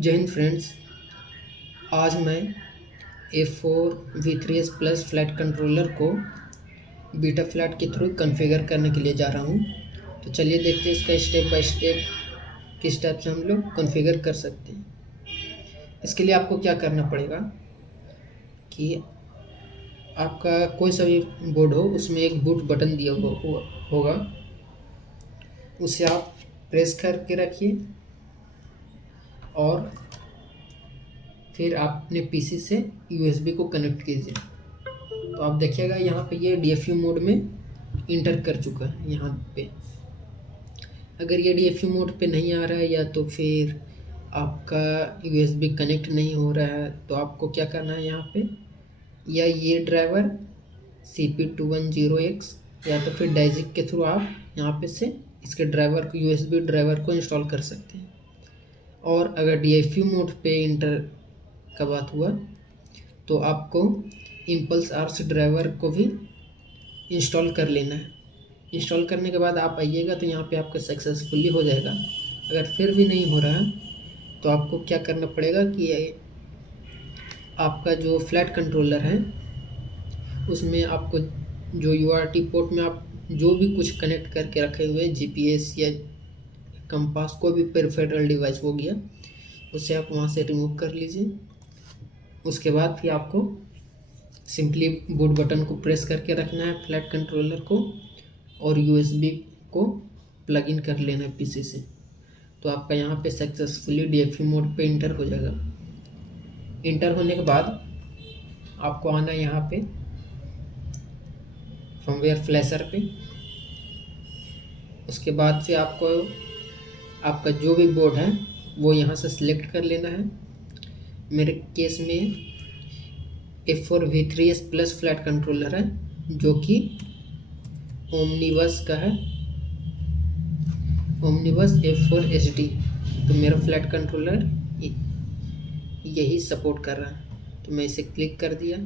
जय हिंद फ्रेंड्स। आज मैं A4 V3S plus flat controller को बीटा फ्लैट के थ्रू कॉन्फ़िगर करने के लिए जा रहा हूँ। तो चलिए देखते हैं इसका स्टेप बाय स्टेप किस टाइप से हम लोग कॉन्फ़िगर कर सकते हैं। इसके लिए आपको क्या करना पड़ेगा कि आपका कोई सा भी बोर्ड हो उसमें एक बूट बटन दिया होगा, उसे आप प्रेस करके रखिए और फिर आप अपने पीसी से यूएसबी को कनेक्ट कीजिए। तो आप देखिएगा यहाँ पे ये DFU मोड में इंटर कर चुका है। यहाँ पे अगर ये DFU मोड पे नहीं आ रहा है या तो फिर आपका यूएसबी कनेक्ट नहीं हो रहा है, तो आपको क्या करना है यहाँ पे, या ये ड्राइवर CP210X या तो फिर डाइजिक के थ्रू आप यहाँ पे से इसके ड्राइवर को यूएसबी ड्राइवर को इंस्टॉल कर सकते हैं। और अगर DFU मोड पे इंटर का बात हुआ तो आपको इम्पल्स आर्स ड्राइवर को भी इंस्टॉल कर लेना है। इंस्टॉल करने के बाद आप आइएगा तो यहाँ पे आपका सक्सेसफुली हो जाएगा। अगर फिर भी नहीं हो रहा है तो आपको क्या करना पड़ेगा कि आपका जो फ्लैट कंट्रोलर है उसमें आपको जो UART पोर्ट में आप जो भी कुछ कनेक्ट करके रखे हुए GPS या कंपास, कोई भी पेरिफेरल डिवाइस हो गया, उसे आप वहाँ से रिमूव कर लीजिए। उसके बाद फिर आपको सिंपली बूट बटन को प्रेस करके रखना है फ्लैट कंट्रोलर को और USB को प्लग इन कर लेना है पीसी से। तो आपका यहाँ पे सक्सेसफुली DFU मोड पे इंटर हो जाएगा। इंटर होने के बाद आपको आना है यहाँ पे फर्मवेयर फ्लैशर पे। उसके बाद से आपको आपका जो भी बोर्ड है वो यहाँ से सिलेक्ट कर लेना है। मेरे केस में A4V3S प्लस फ्लैट कंट्रोलर है जो कि ओमनिबस का है, ओमनिबस A4HD। तो मेरा फ्लैट कंट्रोलर यही सपोर्ट कर रहा है, तो मैं इसे क्लिक कर दिया।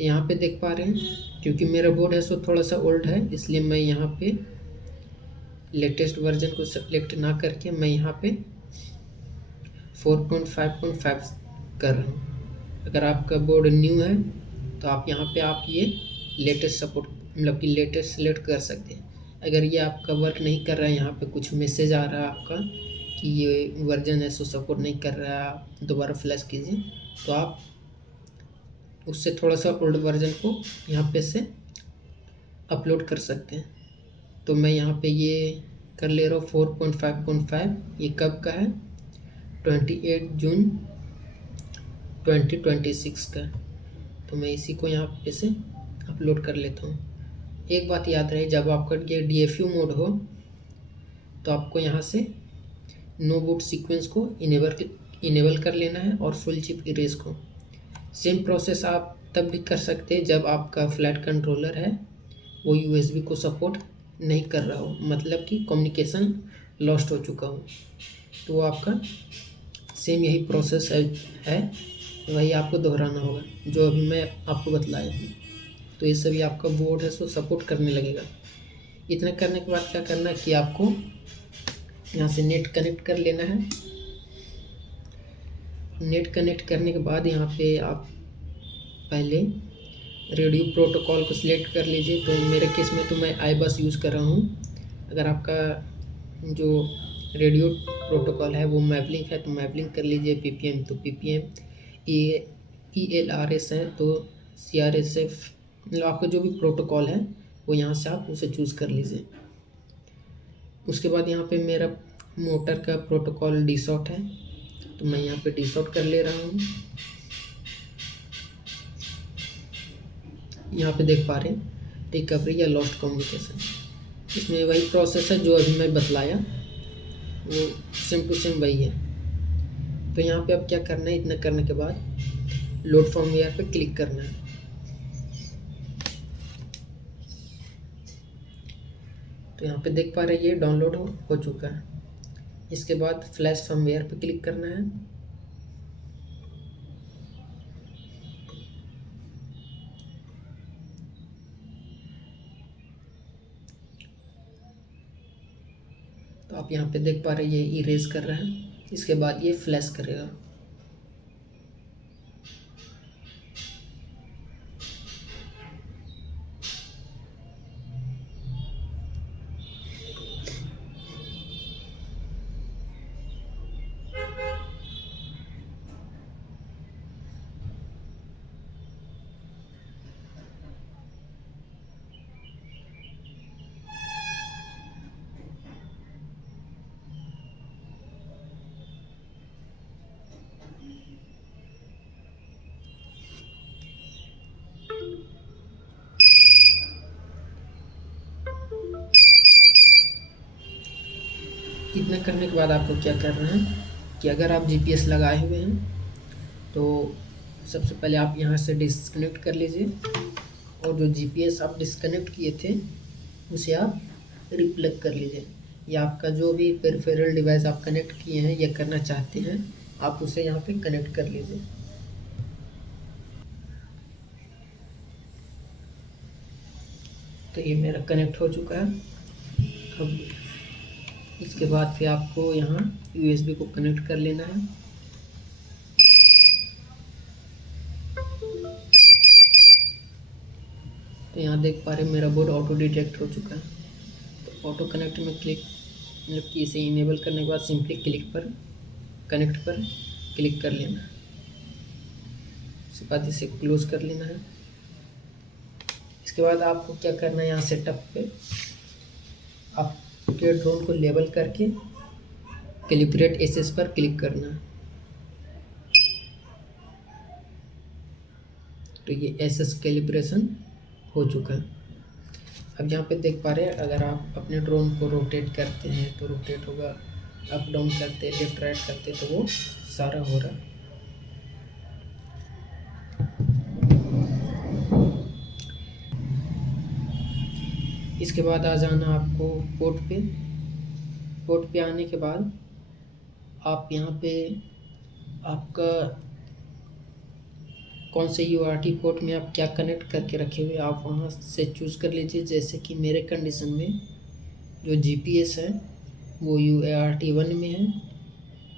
यहाँ पे देख पा रहे हैं क्योंकि मेरा बोर्ड है सो थोड़ा सा ओल्ड है, इसलिए मैं यहाँ पे लेटेस्ट वर्जन को सेलेक्ट ना करके मैं यहाँ पे 4.5.5 कर रहा हूँ। अगर आपका बोर्ड न्यू है तो आप यहाँ पे आप ये लेटेस्ट सपोर्ट मतलब कि लेटेस्ट सेलेक्ट कर सकते हैं। अगर ये आपका वर्क नहीं कर रहा है, यहाँ पे कुछ मैसेज आ रहा है आपका कि ये वर्जन है सो सपोर्ट नहीं कर रहा है, आप दोबारा फ्लैश कीजिए, तो आप उससे थोड़ा सा ओल्ड वर्जन को यहाँ पे से अपलोड कर सकते हैं। तो मैं यहाँ पे ये कर ले रहा हूँ 4.5.5। ये कब का है? 28 जून 2026 का। तो मैं इसी को यहाँ पे से अपलोड कर लेता हूँ। एक बात याद रहे, जब आपका ये DFU मोड हो तो आपको यहाँ से नो बूट सीक्वेंस को इनेबल कर लेना है और फुल चिप इरेज को। सेम प्रोसेस आप तब भी कर सकते हैं जब आपका फ्लैट कंट्रोलर है वो USB को सपोर्ट नहीं कर रहा हो, मतलब कि कम्युनिकेशन लॉस्ट हो चुका हो, तो आपका सेम यही प्रोसेस है वही आपको दोहराना होगा जो अभी मैं आपको बतलाया हूँ। तो ये सभी आपका बोर्ड है सो सपोर्ट करने लगेगा। इतना करने के बाद क्या करना है कि आपको यहाँ से नेट कनेक्ट कर लेना है। नेट कनेक्ट करने के बाद यहाँ पे आप पहले रेडियो प्रोटोकॉल को सिलेक्ट कर लीजिए। तो मेरे केस में तो मैं iBus यूज़ कर रहा हूँ। अगर आपका जो रेडियो प्रोटोकॉल है वो मैवलिंक है तो मैवलिंक कर लीजिए, PPM तो PPM, ELRS है तो CRSF, मतलब आपका जो भी प्रोटोकॉल है वो यहाँ से आप उसे चूज़ कर लीजिए। उसके बाद यहाँ पे मेरा मोटर का प्रोटोकॉल DSOT है तो मैं यहाँ पे DSOT कर ले रहा हूँ। यहाँ पे देख पा रहे हैं रिकवरी या लॉस्ट कम्युनिकेशन। इसमें वही प्रोसेस है जो अभी मैं बतलाया, वो सेम टू सेम वही है। तो यहाँ पे अब क्या करना है, इतना करने के बाद लोड फर्मवेयर पे क्लिक करना है। तो यहाँ पे देख पा रहे हैं ये डाउनलोड हो चुका है। इसके बाद फ्लैश फर्मवेयर पे क्लिक करना है। तो आप यहाँ पे देख पा रहे हैं ये इरेज कर रहा है इसके बाद ये फ्लैश करेगा। इतना करने के बाद आपको क्या करना है कि अगर आप जीपीएस लगाए हुए हैं तो सबसे पहले आप यहाँ से डिस्कनेक्ट कर लीजिए, और जो जीपीएस आप डिस्कनेक्ट किए थे उसे आप रिप्लग कर लीजिए, या आपका जो भी पेरिफेरल डिवाइस आप कनेक्ट किए हैं या करना चाहते हैं आप उसे यहाँ पे कनेक्ट कर लीजिए। तो ये मेरा कनेक्ट हो चुका है। अब इसके बाद फिर आपको यहाँ यूएसबी को कनेक्ट कर लेना है। तो यहाँ देख पा रहे हैं मेरा बोर्ड ऑटो डिटेक्ट हो चुका है। तो ऑटो कनेक्ट में क्लिक मतलब कि इसे इनेबल करने के बाद सिंपली कनेक्ट पर क्लिक कर लेना है। उसके बाद इसे क्लोज कर लेना है। इसके बाद आपको क्या करना है, यहाँ सेटअप पे आपके ड्रोन को लेबल करके कैलिब्रेट एसएस पर क्लिक करना है। तो ये एसएस कैलिब्रेशन हो चुका है। अब यहाँ पे देख पा रहे हैं अगर आप अपने ड्रोन को रोटेट करते हैं तो रोटेट होगा, अप डाउन करते हैं, लेफ्ट राइट करते हैं तो वो सारा हो रहा है। इसके बाद आ जाना आपको पोर्ट पे आने के बाद आप यहाँ पे आपका कौन से यूआरटी पोर्ट में आप क्या कनेक्ट करके रखे हुए आप वहाँ से चूज़ कर लीजिए। जैसे कि मेरे कंडीशन में जो जीपीएस है वो यूआरटी 1 में है,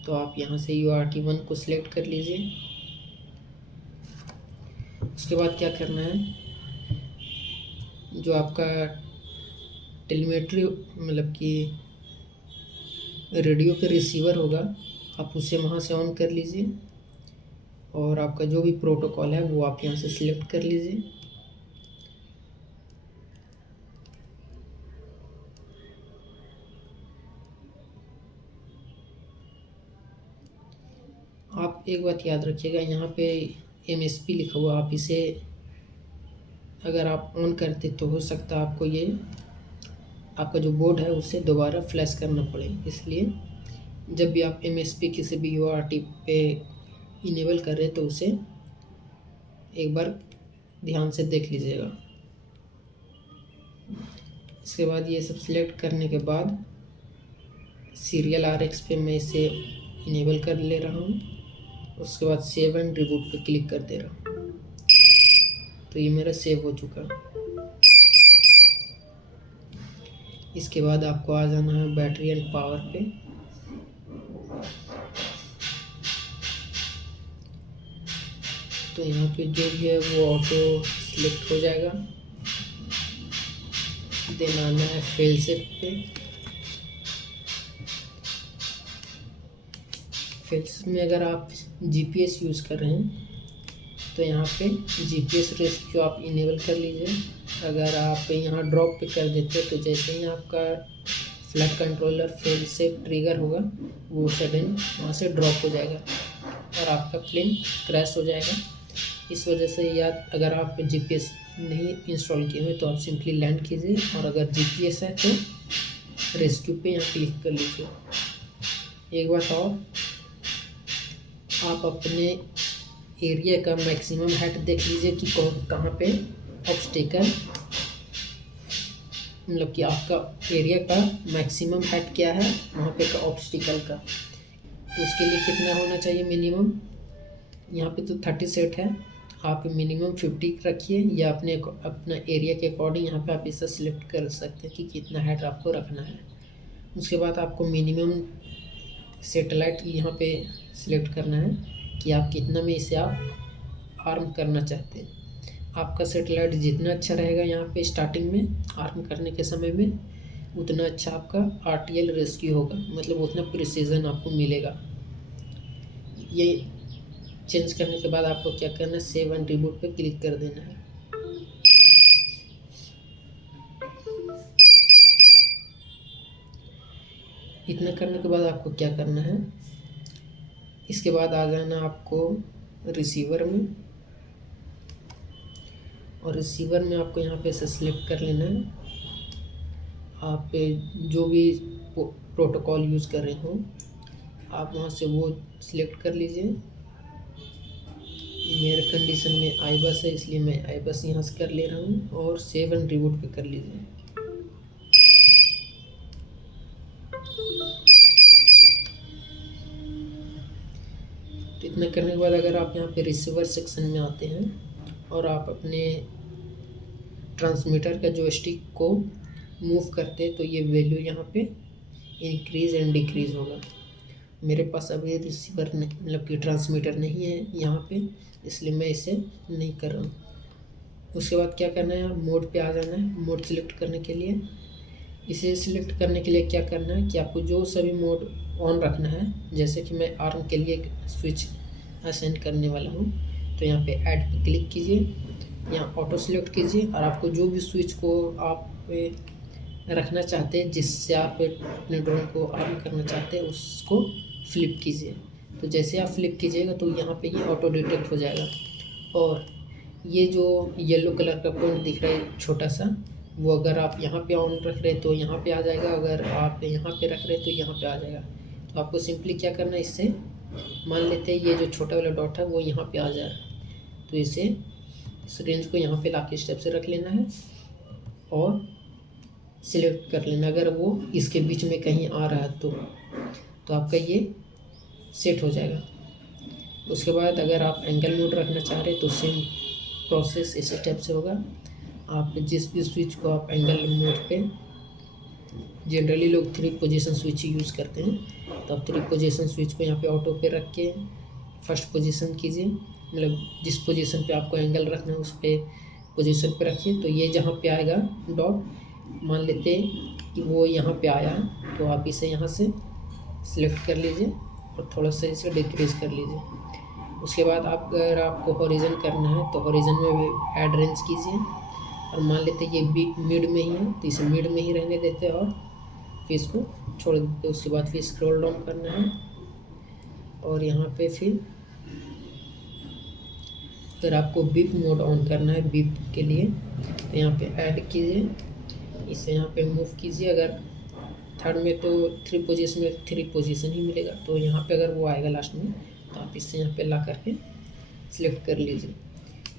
तो आप यहाँ से यूआरटी 1 को सिलेक्ट कर लीजिए। उसके बाद क्या करना है, जो आपका टेलीमेट्री मतलब कि रेडियो का रिसीवर होगा आप उसे वहाँ से ऑन कर लीजिए, और आपका जो भी प्रोटोकॉल है वो आप यहाँ से सिलेक्ट कर लीजिए। आप एक बात याद रखिएगा, यहाँ पे MSP लिखा हुआ, आप इसे अगर आप ऑन करते तो हो सकता है आपको ये आपका जो बोर्ड है उसे दोबारा फ्लैश करना पड़े। इसलिए जब भी आप MSP किसी भी UART पे इनेबल कर रहे तो उसे एक बार ध्यान से देख लीजिएगा। इसके बाद ये सब सिलेक्ट करने के बाद सीरियल RX पे मैं इसे इनेबल कर ले रहा हूँ। उसके बाद सेव एंड रिबूट पे क्लिक कर दे रहा हूँ। तो ये मेरा सेव हो चुका। इसके बाद आपको आ जाना है बैटरी एंड पावर पे। तो यहाँ पे जो भी है वो ऑटो सिलेक्ट हो जाएगा। देन आना है फेल सेफ पे। फेल सेफ में अगर आप जीपीएस यूज़ कर रहे हैं तो यहाँ पे जीपीएस रेस्क्यू आप इनेबल कर लीजिए। अगर आप यहाँ ड्रॉप पे कर देते तो जैसे ही आपका flag controller fail safe trigger होगा वो सडन वहाँ से ड्रॉप हो जाएगा और आपका प्लेन क्रैश हो जाएगा। इस वजह से याद, अगर आप जीपीएस नहीं इंस्टॉल किए हुए तो आप सिंपली लैंड कीजिए, और अगर जीपीएस है तो रेस्क्यू पे यहाँ क्लिक कर लीजिए। एक बात और, आप अपने एरिया का मैक्सिमम हाइट देख लीजिए कि कहाँ पे ऑब्स्टेकल मतलब कि आपका एरिया का मैक्सिमम हाइट क्या है वहाँ पे का ऑब्स्टिकल का। तो उसके लिए कितना होना चाहिए मिनिमम, यहाँ पे तो 30 सेट है, आप मिनिमम 50 रखिए, या अपना एरिया के अकॉर्डिंग यहाँ पे आप इसे सिलेक्ट कर सकते हैं कि कितना हाइट आपको रखना है। उसके बाद आपको मिनिमम सैटेलाइट यहाँ पे सिलेक्ट करना है कि आप कितना में इसे आप आर्म करना चाहते हैं। आपका सैटेलाइट जितना अच्छा रहेगा यहाँ पे स्टार्टिंग में आर्म करने के समय में, उतना अच्छा आपका RTL रेस्क्यू होगा, मतलब उतना प्रिसीजन आपको मिलेगा। ये चेंज करने के बाद आपको क्या करना है, सेव एंड रिबूट पे क्लिक कर देना है। इतना करने के बाद आपको क्या करना है, इसके बाद आ जाना आपको रिसीवर में, और रिसीवर में आपको यहाँ पे से सिलेक्ट कर लेना है। आप जो भी प्रोटोकॉल यूज़ कर रहे हो आप वहाँ से वो सिलेक्ट कर लीजिए। मेरे कंडीशन में iBus है, इसलिए मैं iBus यहाँ से कर ले रहा हूँ, और सेव एंड रिबूट पे कर लीजिए। तो इतना करने के बाद अगर आप यहाँ पे रिसीवर सेक्शन में आते हैं और आप अपने ट्रांसमीटर का जो स्टिक को मूव करते हैं तो ये वैल्यू यहाँ पे इंक्रीज़ एंड डिक्रीज़ होगा। मेरे पास अभी रिसीवर नहीं, मतलब कि ट्रांसमीटर नहीं है यहाँ पे, इसलिए मैं इसे नहीं कर रहा हूँ। उसके बाद क्या करना है, मोड पे आ जाना है। मोड सिलेक्ट करने के लिए, इसे सिलेक्ट करने के लिए क्या करना है कि आपको जो सभी मोड ऑन रखना है, जैसे कि मैं आर्म के लिए स्विच असाइन करने वाला हूँ, तो यहाँ पे ऐड पे क्लिक कीजिए, यहाँ ऑटो सिलेक्ट कीजिए, और आपको जो भी स्विच को आप रखना चाहते हैं, जिससे आप अपने ड्रोन को आर्म करना चाहते हैं, उसको फ्लिप कीजिए। तो जैसे आप फ्लिप कीजिएगा तो यहाँ पे ये ऑटो डिटेक्ट हो जाएगा, और ये जो येलो कलर का पॉइंट दिख रहा है छोटा सा, वो अगर आप यहाँ पे ऑन रख रहे तो यहाँ पे आ जाएगा, अगर आप यहाँ पे रख रहे तो यहाँ पे आ जाएगा। तो आपको सिंपली क्या करना है, इससे मान लेते हैं ये जो छोटा वाला डॉट है वो यहाँ पे आ जा रहा है, तो इसे इस रेंज को यहाँ पे लाके स्टेप से रख लेना है और सिलेक्ट कर लेना। अगर वो इसके बीच में कहीं आ रहा है तो आपका ये सेट हो जाएगा। उसके बाद अगर आप एंगल मोड रखना चाह रहे तो सेम प्रोसेस इस स्टेप से होगा। आप जिस भी स्विच को आप एंगल मोड पे, जनरली लोग 3 पोजीशन स्विच यूज़ करते हैं, तो आप 3 पोजीशन स्विच को यहाँ पे ऑटो पे रख के फर्स्ट पोजीशन कीजिए, मतलब जिस पोजीशन पे आपको एंगल रखना है उस पे पोजीशन पे रखिए। तो ये जहाँ पे आएगा डॉट, मान लेते हैं कि वो यहाँ पे आया है, तो आप इसे यहाँ से सिलेक्ट कर लीजिए और थोड़ा सा इसे डिक्रीज़ कर लीजिए। उसके बाद आप अगर आपको हॉरिजन करना है तो हॉरिजन में भी ऐड रेंज कीजिए, और मान लेते हैं ये मिड में ही है तो इसे मिड में ही रहने देते हैं और फिर इसको छोड़ देते हैं। उसके बाद फिर स्क्रॉल डाउन करना है, और यहाँ पे फिर अगर आपको बीप मोड ऑन करना है बीप के लिए, तो यहाँ पे ऐड कीजिए, इसे यहाँ पे मूव कीजिए। अगर थर्ड में तो 3 पोजीशन में 3 पोजीशन ही मिलेगा, तो यहाँ पे अगर वो आएगा लास्ट में तो आप इससे यहाँ पे ला करके सिलेक्ट कर लीजिए।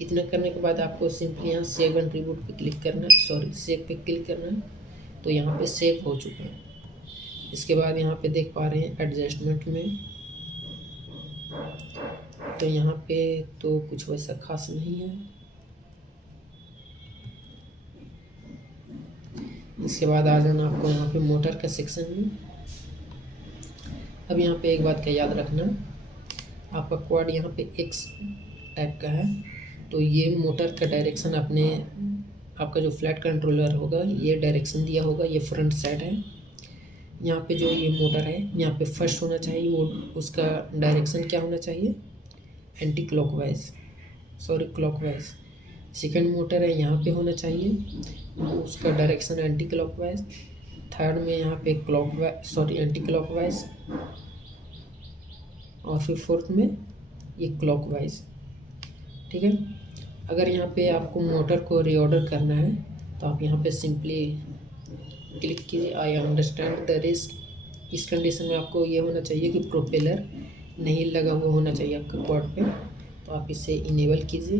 इतना करने के बाद आपको सिंपली यहाँ सेव एंड रिबूट पे क्लिक करना है, सेव पे क्लिक करना है, तो यहाँ पे सेव हो चुका है। इसके बाद यहाँ पे देख पा रहे हैं एडजस्टमेंट में, तो यहाँ पे तो कुछ वैसा खास नहीं है। इसके बाद आ जाना आपको यहाँ पे मोटर का सेक्शन में। अब यहाँ पे एक बात का याद रखना, आपका क्वाड यहाँ पे एक्स टाइप का है, तो ये मोटर का डायरेक्शन अपने आपका जो फ्लैट कंट्रोलर होगा ये डायरेक्शन दिया होगा, ये फ्रंट साइड है। यहाँ पे जो ये मोटर है यहाँ पे फर्स्ट होना चाहिए, वो उसका डायरेक्शन क्या होना चाहिए, anti clockwise, sorry clockwise. Second motor है यहाँ पे होना चाहिए, उसका डायरेक्शन एंटी क्लॉकवाइज। थर्ड में यहाँ पे एंटी क्लॉकवाइज, और फिर फोर्थ में ये क्लॉकवाइज। ठीक है। अगर यहाँ पे आपको मोटर को रीऑर्डर करना है तो आप यहाँ पे सिंपली क्लिक कीजिए, आई अंडरस्टैंड द रिस्क। इस कंडीशन में आपको ये होना चाहिए कि प्रोपेलर नहीं लगा हुआ होना चाहिए आपके क्वाड पे, तो आप इसे इनेबल कीजिए।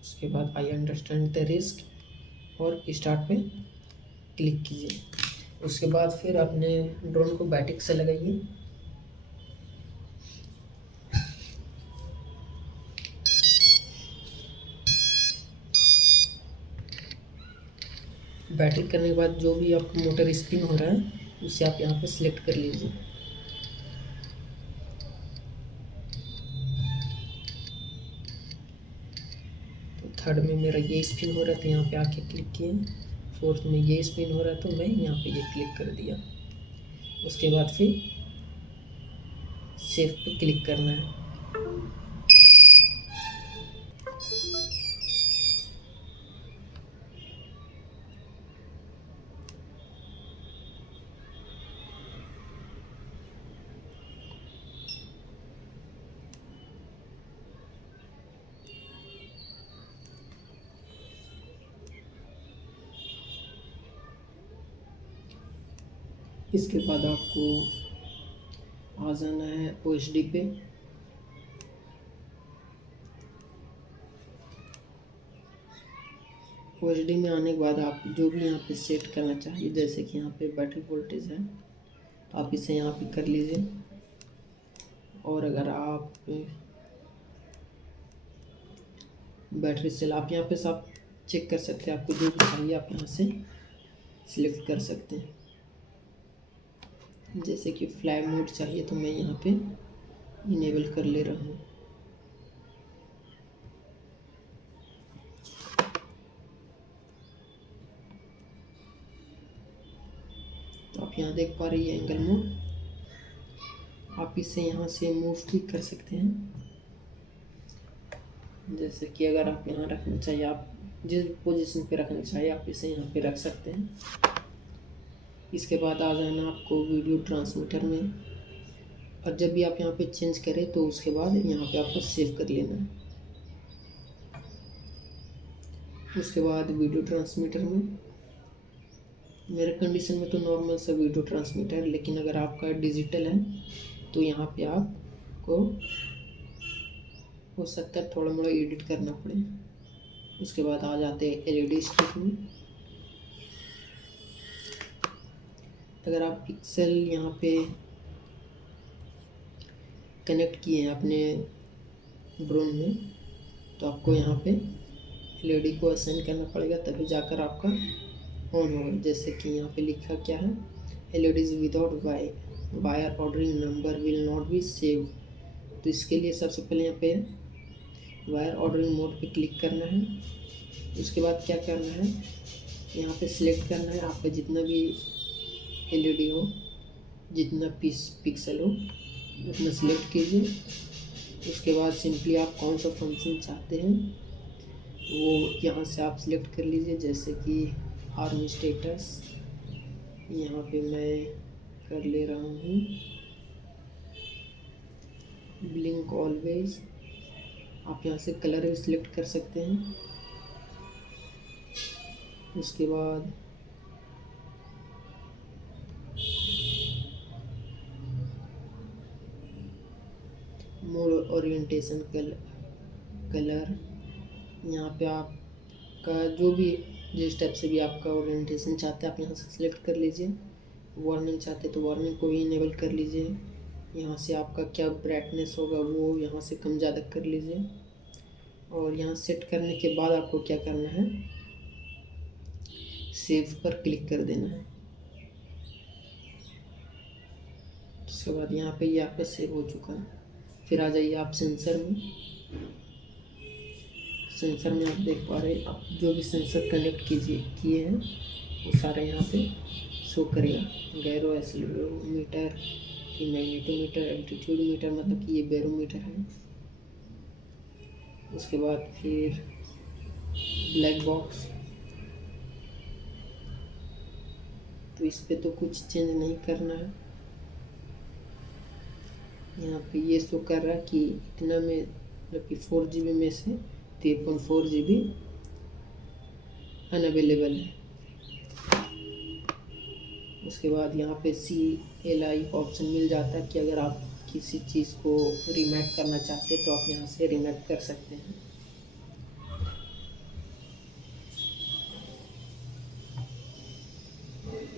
उसके बाद आई अंडरस्टैंड द रिस्क और स्टार्ट पे क्लिक कीजिए। उसके बाद फिर अपने ड्रोन को बैटिक से लगाइए। बैटिंग करने के बाद जो भी आपका मोटर स्पिन हो रहा है उसे आप यहाँ पे सिलेक्ट कर लीजिए। थर्ड में मेरा ये स्पिन हो रहा था, यहाँ पे आके क्लिक किए। फोर्थ में ये स्पिन हो रहा था, मैं यहाँ पे ये क्लिक कर दिया। उसके बाद फिर सेव पे क्लिक करना है। इसके बाद आपको आ जाना है OSD पे। OSD में आने के बाद आप जो भी यहाँ पे सेट करना चाहिए, जैसे कि यहाँ पे बैटरी वोल्टेज है तो आप इसे यहाँ पे कर लीजिए। और अगर आप बैटरी सेल आप यहाँ पे सब चेक कर सकते हैं, आपको जो भी चाहिए आप यहाँ से सिलेक्ट कर सकते हैं। जैसे कि फ्लाई मोड चाहिए तो मैं यहाँ पे इनेबल कर ले रहा हूँ। तो आप यहाँ देख पा रही है एंगल मोड, आप इसे यहाँ से मूव भी कर सकते हैं। जैसे कि अगर आप यहाँ रखना चाहिए, आप जिस पोजीशन पे रखना चाहिए आप इसे यहाँ पे रख सकते हैं। इसके बाद आ जाना आपको वीडियो ट्रांसमीटर में, और जब भी आप यहाँ पे चेंज करें तो उसके बाद यहाँ पे आपको सेव कर लेना है। उसके बाद वीडियो ट्रांसमीटर में मेरे कंडीशन में तो नॉर्मल सा वीडियो ट्रांसमीटर है, लेकिन अगर आपका डिजिटल है तो यहाँ पे आपको हो सकता है थोड़ा मोड़ा एडिट करना पड़े। उसके बाद आ जाते हैं LED स्टिक में। अगर आप पिक्सल यहाँ पे कनेक्ट किए हैं अपने ड्रोन में तो आपको यहाँ पे LED को असाइन करना पड़ेगा, तभी जाकर आपका ऑन होगा। जैसे कि यहाँ पे लिखा क्या है, LEDs without wire ordering number will not be save. तो इसके लिए सबसे पहले यहाँ पे वायर ऑर्डरिंग मोड पे क्लिक करना है। उसके बाद क्या करना है, यहाँ पे सिलेक्ट करना है आपका जितना भी LED हो, जितना पिक्सल हो उतना सिलेक्ट कीजिए। उसके बाद सिंपली आप कौन सा फंक्शन चाहते हैं वो यहाँ से आप सिलेक्ट कर लीजिए। जैसे कि आर्म स्टेटस यहाँ पे मैं कर ले रहा हूँ ब्लिंक ऑलवेज। आप यहाँ से कलर भी सिलेक्ट कर सकते हैं। उसके बाद मोड ओरिएंटेशन कलर यहाँ पे आपका जो भी जिस टाइप से भी आपका ओरिएंटेशन चाहते हैं आप यहाँ से सिलेक्ट कर लीजिए। वार्निंग चाहते तो वार्निंग को ही इनेबल कर लीजिए। यहाँ से आपका क्या ब्राइटनेस होगा वो यहाँ से कम ज़्यादा कर लीजिए। और यहाँ सेट करने के बाद आपको क्या करना है, सेव पर क्लिक कर देना है। उसके बाद यहाँ पे ये आपका सेव हो चुका है। फिर आ जाइए आप सेंसर में। सेंसर में आप देख पा रहे हैं, आप जो भी सेंसर कनेक्ट किए हैं वो सारे यहाँ पे शो करेगा। Gairo accelerometer, magnetometer, altitude metre, मतलब कि ये बैरोमीटर है। उसके बाद फिर ब्लैक बॉक्स, तो इस पे तो कुछ चेंज नहीं करना है। यहाँ पे ये शो कर रहा है कि इतना में मतलब कि 4 GB में से 3.4 GB अनअवेलेबल है। उसके बाद यहाँ पे CLI ऑप्शन मिल जाता है कि अगर आप किसी चीज़ को रीमेक करना चाहते हैं तो आप यहाँ से रीमेक कर सकते हैं।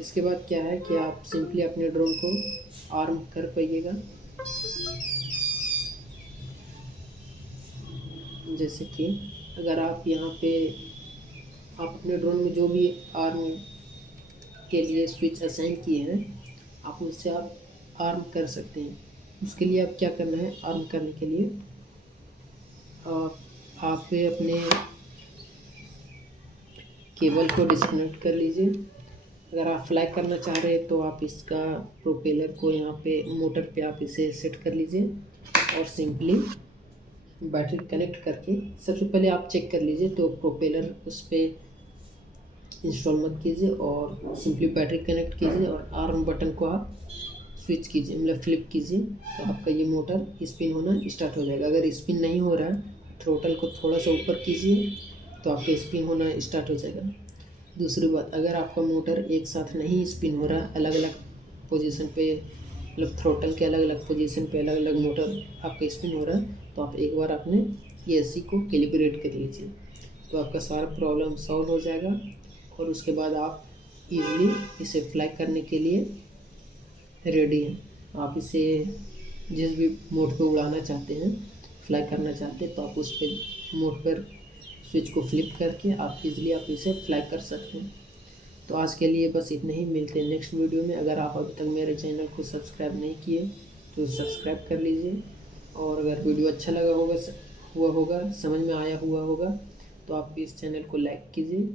इसके बाद क्या है कि आप सिंपली अपने ड्रोन को आर्म कर पाइएगा। जैसे कि अगर आप यहाँ पे आप अपने ड्रोन में जो भी आर्म के लिए स्विच असाइन किए हैं आप उनसे आप आर्म कर सकते हैं। उसके लिए आप क्या करना है, आर्म करने के लिए आप अपने केबल को डिस्कनेक्ट कर लीजिए। अगर आप फ्लाई करना चाह रहे हैं तो आप इसका प्रोपेलर को यहाँ पे मोटर पे आप इसे सेट कर लीजिए और सिंपली बैटरी कनेक्ट करके सबसे पहले आप चेक कर लीजिए। तो प्रोपेलर उस पर इंस्टॉल मत कीजिए और सिंपली बैटरी कनेक्ट कीजिए और आर्म बटन को आप स्विच कीजिए, मतलब फ्लिप कीजिए, तो आपका ये मोटर स्पिन होना स्टार्ट हो जाएगा। अगर स्पिन नहीं हो रहा है, थ्रोटल को थोड़ा सा ऊपर कीजिए तो आपका स्पिन होना स्टार्ट हो जाएगा। दूसरी बात, अगर आपका मोटर एक साथ नहीं स्पिन हो रहा, अलग अलग पोजीशन पे, मतलब थ्रोटल के अलग अलग पोजीशन पे अलग अलग मोटर आपका स्पिन हो रहा है, तो आप एक बार अपने एसी को कैलिब्रेट कर लीजिए, तो आपका सारा प्रॉब्लम सॉल्व हो जाएगा। और उसके बाद आप इजीली इसे फ्लाई करने के लिए रेडी है। आप इसे जिस भी मोड पे उड़ाना चाहते हैं, फ्लाई करना चाहते हैं, तो आप उस पर मोड पर स्विच को फ्लिप करके आप इजीली आप इसे फ्लाई कर सकते हैं। तो आज के लिए बस इतना ही, मिलते हैं नेक्स्ट वीडियो में। अगर आप अभी तक मेरे चैनल को सब्सक्राइब नहीं किए तो सब्सक्राइब कर लीजिए, और अगर वीडियो अच्छा लगा होगा समझ में आया हुआ होगा तो आप इस चैनल को लाइक कीजिए।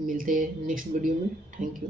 मिलते हैं नेक्स्ट वीडियो में। Thank you.